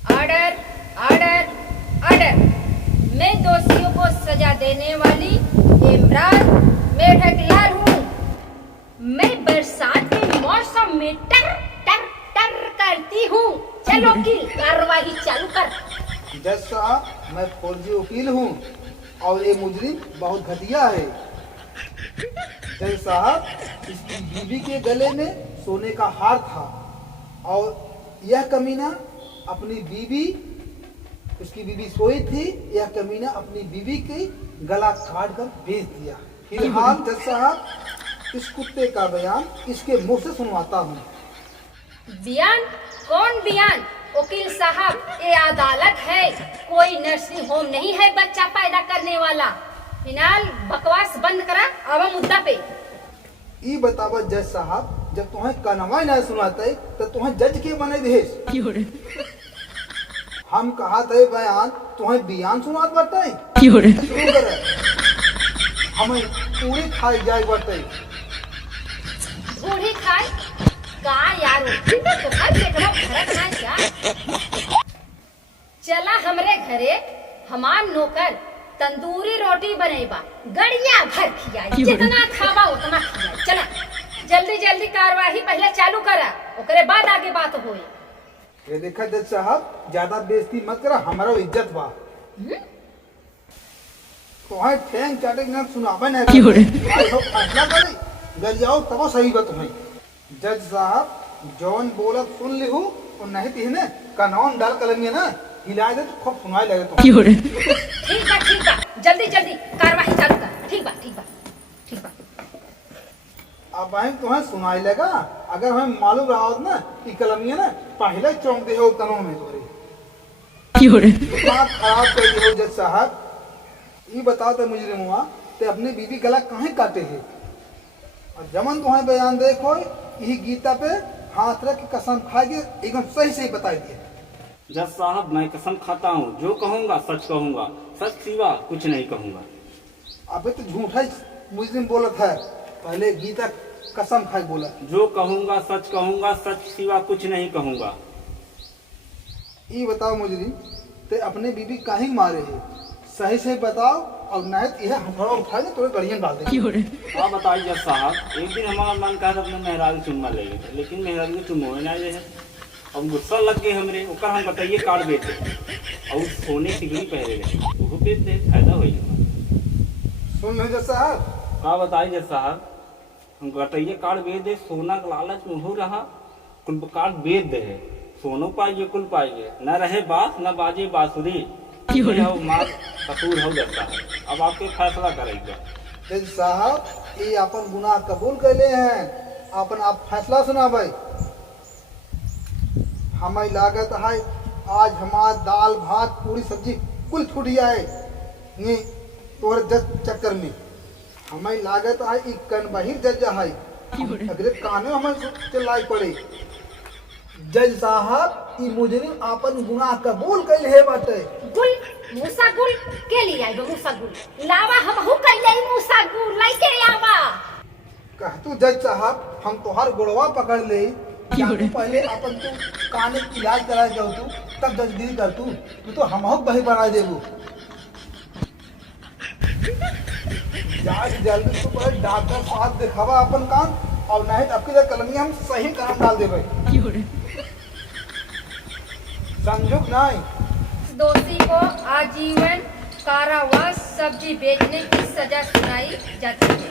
Order order order. मैं दोषियों को सजा देने वाली इमरान मेढक लाल हूँ। मैं बरसात के मौसम में टर टर टर करती हूँ। चलो की कार्रवाई चालू कर। जज साहब, मैं फौजी वकील हूँ और ये मुजरिम बहुत घटिया है। जज साहब, इसकी बीवी के गले में सोने का हार था और यह कमीना अपनी बीवी, उसकी बीवी सोई थी, यह कमीना अपनी बीवी की गला काट कर बेच दिया। फिलहाल जज साहब, इस कुत्ते का बयान इसके मुंह से सुनवाता हूँ। बयान? कौन बयान? वकील साहब, ये अदालत है, कोई नर्सिंग होम नहीं है बच्चा पैदा करने वाला। फिलहाल बकवास बंद करा, अब मुद्दा पे। ई बतावा जज साहब, जब तुम्हें कानून नहीं सुनाते तो तुम्हें जज के बने देश। हम कहा थे बयान, तुम्हें बयान सुनात बरते शुरू करे, हमें पूरी खाई जाए बरते। बूढ़ी खाए का यार, तो हर पेटवा भरत ना क्या। चला हमरे घरे, हमार नौकर तंदूरी रोटी बनेबा, गड़िया भर खियाई, जितना खावा उतना खियाई। चला जल्दी जल्दी कार्रवाई पहले चालू करा, ओकरे बाद आगे बात होई। ये देखा जज साहब, ज्यादा बेइज्जती मत करा, हमारा इज्जत बा। तुम्हें ठेंग चाटे ना सुनावे नहीं फैसला करे गरियाओ तब सही बा तुम्हें। जज साहब, जौन बोलत सुन लिहू और नहीं तिहने कानून डाल कलमिया ना हिला दे तो खूब सुनाई लगे तुम्हें। ठीक बा, जल्दी जल्दी कार्रवाई चालू कर। ठीक बा ठीक बा ठीक बा। अब हम तुम्हें सुनाई लगा, अगर हमें मालूम रहा होता ना कि कलमिया ना पहले चौंक दे हो कानून में तुम्हारी बात खराब कर दी हो। जज साहब, ये बताओ तो मुजरिम हुआ ते अपनी बीवी गला कहाँ काटे है और जमन तुम्हें बयान देखो यही गीता पे हाथ रख के कसम खा के एकदम सही सही बता दिए। जज साहब, मैं कसम खाता हूँ, जो कहूँगा सच कहूँगा, सच सिवा कुछ नहीं कहूँगा। अबे तो झूठा ही मुजरिम बोलत है, पहले गीता कसम खा के बोला। जो कहूँगा सच कहूँगा, सच सिवा कुछ नहीं कहूँगा। ये बताओ मुजरिम, ते अपने बीबी काहे मारे है, सही से बताओ और नहीं तो यह हथौड़ा उठा के तुम्हें गड़ियन डाल देंगे। हाँ बताइए जज साहब, एक दिन हमारा मन कहा था अपने मेहरारू चुम्मा ले गए, लेकिन मेहरारू को चुम्मा नहीं रहे। अब गुस्सा लग गए हमरे, ओकर हम बताइए कार्ड बेचे और सोने की घड़ी पहरे गए, वो बेच दे, फायदा हो गया। सुन लो जज साहब, का बताइए जज साहब, हम बताइए कार्ड बेच दे, सोना का लालच में हो रहा, कुल कार्ड बेच दे है, सोनो पाइए कुल पाइए, न रहे बास न बाजे बांसुरी। मार कसूर हो जाता है, अब आपके फैसला करेंगे। जज साहब, ये अपन गुनाह कबूल कर ले हैं, अपन आप फैसला सुना भाई। हमें लागत है आज हमार दाल भात पूरी सब्जी कुल छूट जाए ये तोर जज चक्कर में। हमें लागत है एक कन बहिर जज है, अगले कानून हमें चिल्लाई पड़े। जज साहब, ई मुजरिम अपन गुनाह कबूल कर ले बाटे। गुल मूसा गुल के लिए आई मूसा गुल लावा, हम हु कइले मूसा गुल लाई के आवा। कह तू जज साहब, हम तोहार गोड़वा पकड़ ले, पहले अपन तू कान के इलाज करा जाओ तू, तब जजगिरी कर तू तो हम बही बना देबू। जल्दी तू पहले डॉक्टर साहब दिखावा अपन कान, और नहीं तो आपकी कलमिया हम सही काम डाल देबे। समझुक नहीं। दोषी को आजीवन कारावास सब्जी बेचने की सजा सुनाई जाती है।